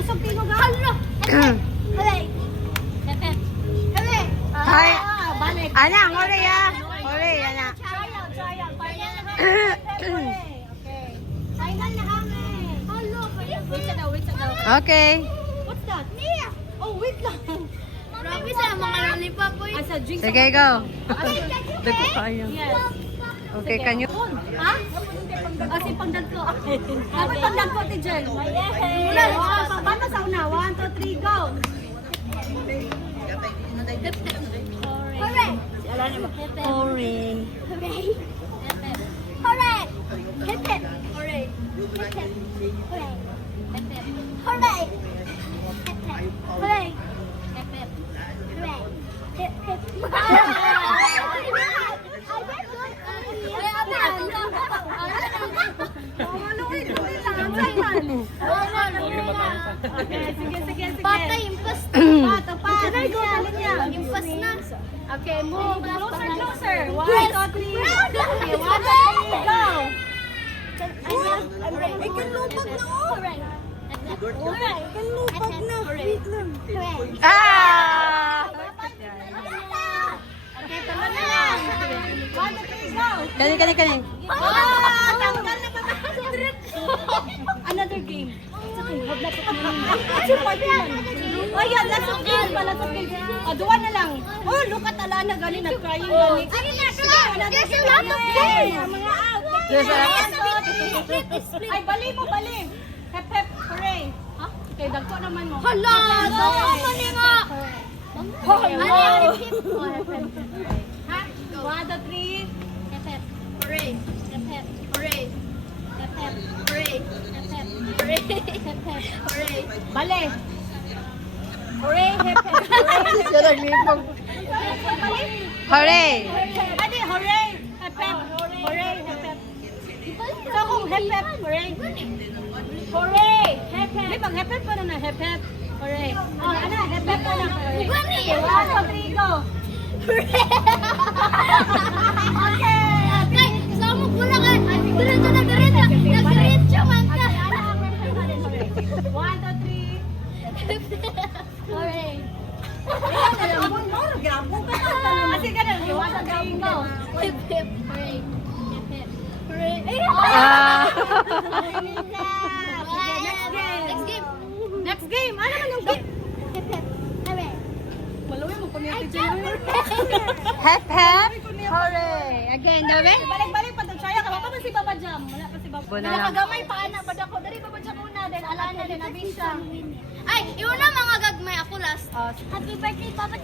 Kusog tino ga. Hala. Hooray. Hooray. Hi. Balik. Ana, hooray ah. Hooray, ana. Trial. Okay. Final na kami. Hello. Wait na daw. Okay. What's that? Mia. Oh, wait lang. Grabe sa mga lollipop po. Asa drink. Sige, go. Dito tayo. Yes. Okay, kanyo. Ha? Kasi pangdag ko. Dapat pangdag ko, Tijel. Mula, bata sa una. 1, 2, 3, go. Hooray! Hooray! Hooray! Hooray! Hip hip! Hooray! Hip hip! Hooray! Hip hip! Hooray! Hip hip! Hooray! Hip hip! Hooray! Hip hip! Okay, sige. Bata, impas na. Bata, pa. Impas na. Okay, move. Closer. 1, 2, 3. Okay, 1, 2, 3, go. I'm ready. Ikanlupag na, oh. Ikanlupag na. Wait lang. Ah! Okay, tama na lang. 1, 2, 3, go. Kani. Tanggal na ba? Another game. Oh yeah, last of game. Duwa na lang. Oh, look at Alana, gani nag-crying gani. Another game. Mga out. Ay, bali. Hep, hooray. Okay, dagko naman mo. Hala, mali nga. Ha? 1, 2, 3. Hep, hep. Hooray. Hep, hep. Hooray. Hep, hep. Hooray. Hep, hep. Hooray. Hep, hep. Hooray. Bale. Hooray. Hep, hep. Hooray! Adi, hooray. Hep, hep. Hooray. Hep, hep. So kung hep, hep. Hooray. Hooray. Hep, hep. Di mag-hep, hep pa na. Hep, hep. Hooray. Oh, ano? Hep, hep pa na. Hooray. 1, 2, 3, go. Hooray. Okay. Sama ko lang ka. Diretso. Nag-diretso man ka. 1, 2, 3. Hooray. Kasi ka na. 1, 2, 3, go. Hip, hip. Hooray. Hip, hip. Hooray. Ah! Next game. Ano naman yung game? Hip, hip. Hooray. Maluwi mo kung yung picture. Hep, hep. Hooray! Again, dawe? Balik pa doon. Saya ka. Wala pa si Baba Jam. Wala pa si Baba. Wala Wala lang. kagamay pa anak. Bada ko. Dari Baba Jam muna. Then Alana. Then Abisha. Ay, yun na mga gagmay. Ako last. Happy birthday, Papa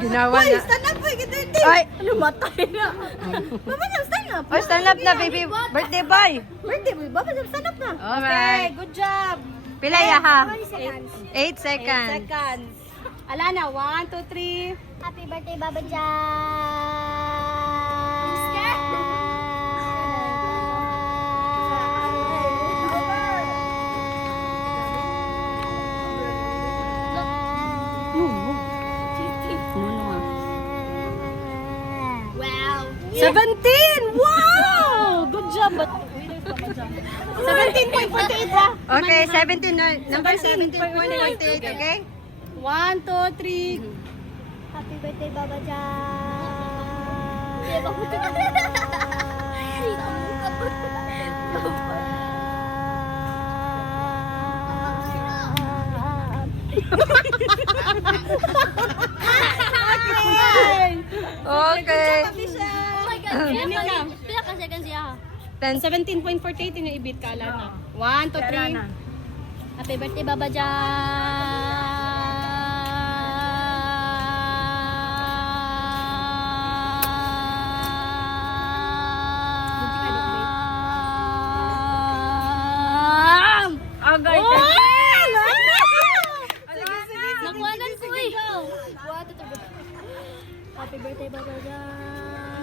Ginawa na. Stand up, boy. Ay! Ano, matay na. Baba Jam, stand up. Oh, stand up na, baby. Birthday boy. Birthday, boy. Baba Jam, stand up na. Alright. Okay, good job. Pila ya ha? 8 8 seconds. seconds. Alana, 1, 2, 3. Happy birthday, Baba Wow. 17! Wow! Good job. 17.48 ha? Okay, 17. Number 17.48, okay? 1, 2, 3. Happy birthday, Baba Okay. Oh my God. Pila ka seconds siya? 17.48 yung ibit ka, Alana. 1, 2, 3. Happy birthday, Baba Jam! Agay Oh! ka. Nakuhanan ko eh. Happy birthday, Baba Jam!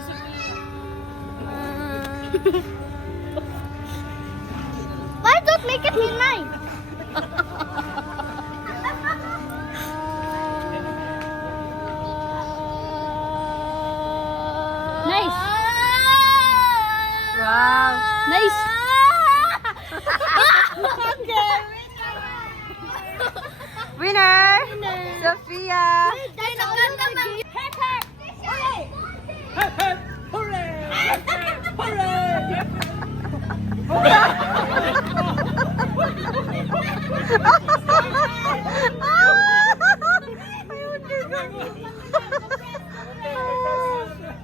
Why don't make it midnight? Nice. Okay. Winner! Sophia! Dahil nakanta ba? Hep, hep. Hooray. Hep, hep, hooray! Hep, hep, hooray!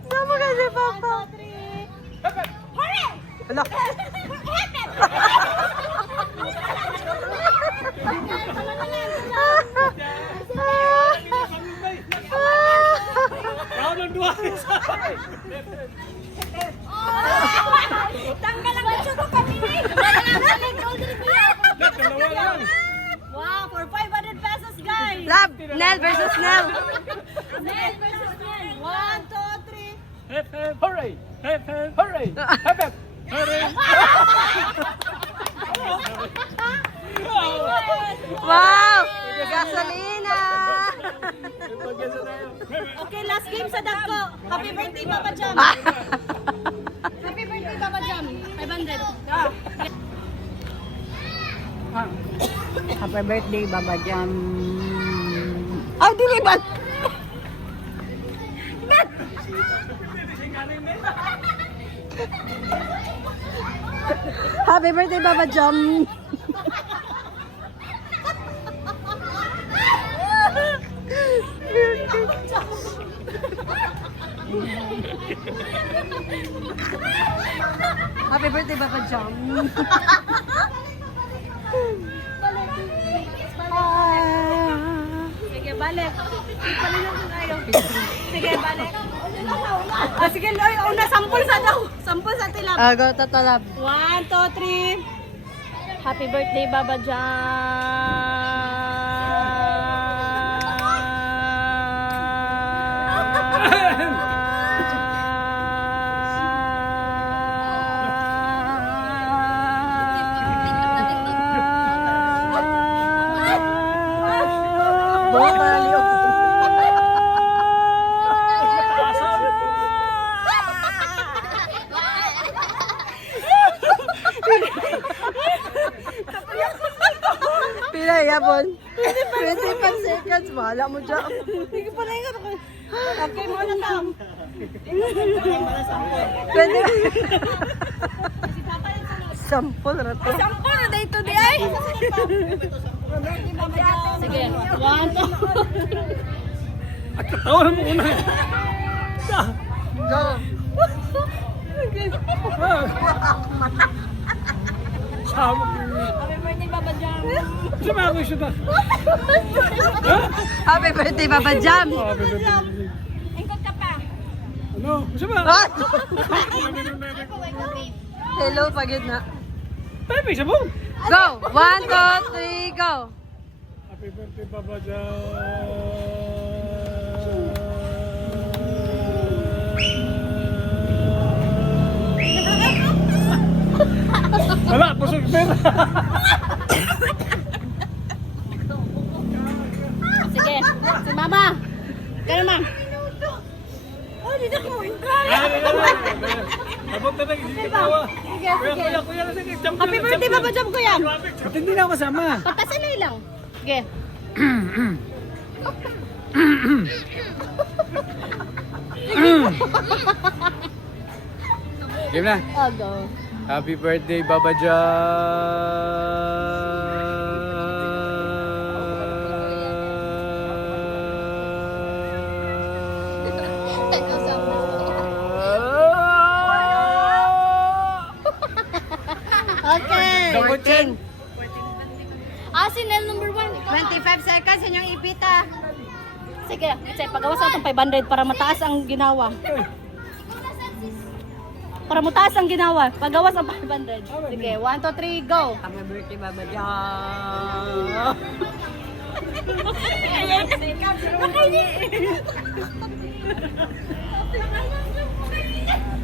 Sama ka si Papa. Hooray. Wala. Kaon dua. Tanggal ang gancho ko kanina. Dalawa lang. Wow, for 500 pesos, guys. Lab, Nel versus Nel. Nel versus Nel. 1, 2, 3. Hep, hep, hooray! Hep, hep, hooray! Hep, hep, hooray! Wow! Gasolina! Okay, last game sa Dagko. Happy birthday, Papa Jam. Happy birthday, Papa Jam. 500. Happy birthday, Baba Jam. Ay, dili ba? Happy birthday, Baba Jam. Happy birthday, Baba Jam. Sige, balik. Palingan tayo. Sige, balik. Sige, Loy. Una, sampol sa daw. Sampol sa tilap. Go, Tatalab. 1, 2, 3. Happy birthday, Baba Pila, yapon. 25 seconds. Bahala mo dyan. Sige pa na ingat ako. Okay, muna tam. 20. Sampol na to. Sampol na dito di ay. Sige, 1, 2. At katawan mo una. Go. Sama ko. Happy birthday, Baba Jam. Sama ko siya. Happy birthday, Baba Jam. Ingkot ka pa. Ano? Sama. Ah! Hello, pagid na. Pepe, sabong. Go. 1, 2, 3, go. Happy birthday, Papa Wala, pusog pera. Sige, si Mama. Kaya Ma'am. Oh, dito ko. Abot na lang, hindi tawa. Sige, sige. Kuya, sige. Jump Happy birthday, Papa Jam, kuya. Ba't hindi na ako kasama? Patasanay lang. Sige. Game na. Oh, go. Happy birthday, Baba Okay. 14. Si Nel number 1. 25 seconds, yun yung ipita. Sige, Itse, pagawas natin 500 para mataas ang ginawa. Para mataas ang ginawa. Pagawas ang 500. Sige, 1, 2, 3, go. Happy birthday, Baba Jam.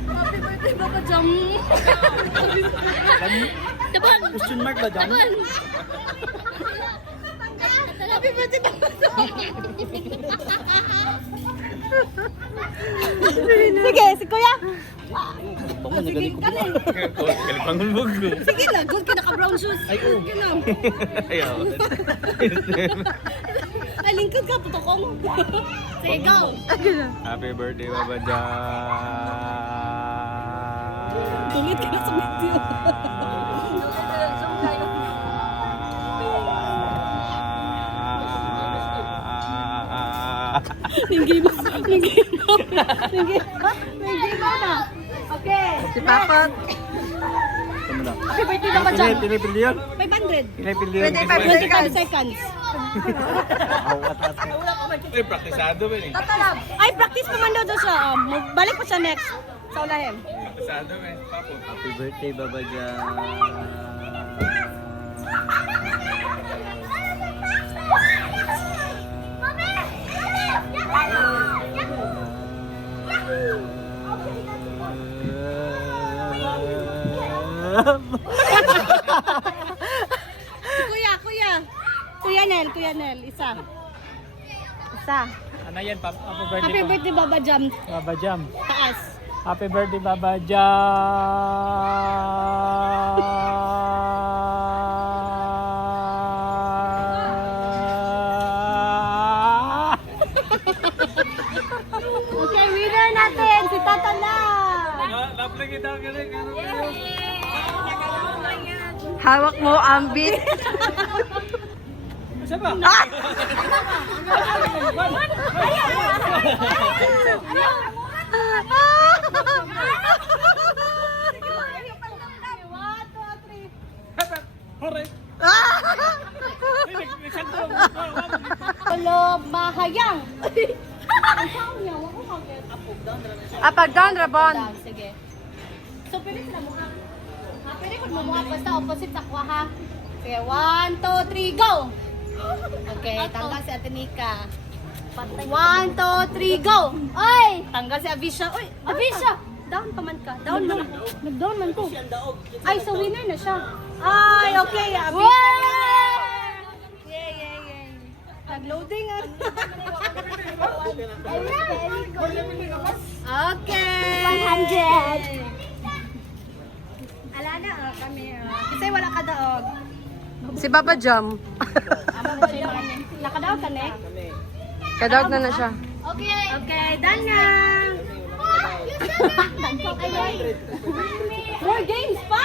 Happy birthday, Papa Jam. Taban. Question mark ba dyan? Taban. Happy birthday, Papa Jam. Sige, si Kuya. Bangon, nagaling ko ba? Kalipangon mo ko. Sige lang, good ka naka-brown shoes. Ay, oo. Sige lang. Ayaw. Ay, lingkod ka, putokong. Sige, go. Happy birthday, Baba Jan. Tulit ka na sa video. Linggi mo. Linggi mo. Linggi mo. Linggi mo na. Okay. Si Pakot. Ito mo na. Happy birthday, Papa John. Pinipili yun? 500. Pinipili yun? 25 seconds. Ay, praktisado ba eh? Ay, practice pa man daw doon siya. Balik pa siya next. Sa ulahin. Praktisado ba eh? Papo. Happy birthday, Baba Jan. Kuya Nel, isa. Ano yan? Happy birthday Happy birthday, Baba Jam. Baba Jam. Taas. Happy birthday, Baba Jan. Okay, winner natin, si Tata na. Lapla kita galing. Hawak mo ang beat. Siya ba? Hooray! Hello, mahayang. Pag down, Rabon. Sige. So, pwede sila mukha. Pwede kung mukha basta opposite sa kuha ha. Sige, 1, 2, 3, go! Okay, tanggal si Ate Nika. 1, 2, 3, go! Oy! Tanggal si Avisha. Oy, Avisha! Down pa man ka. Down man. Nag-down man ko. Ay, so winner na siya. Ay, okay. Avisha. Yay. Nag-loading ah. Okay. 100. Ala na kami. Kasi wala ka daog. Si Papa Jam. Nakadaog ka, Nek? Kadawag na siya. Okay, done na. More games pa?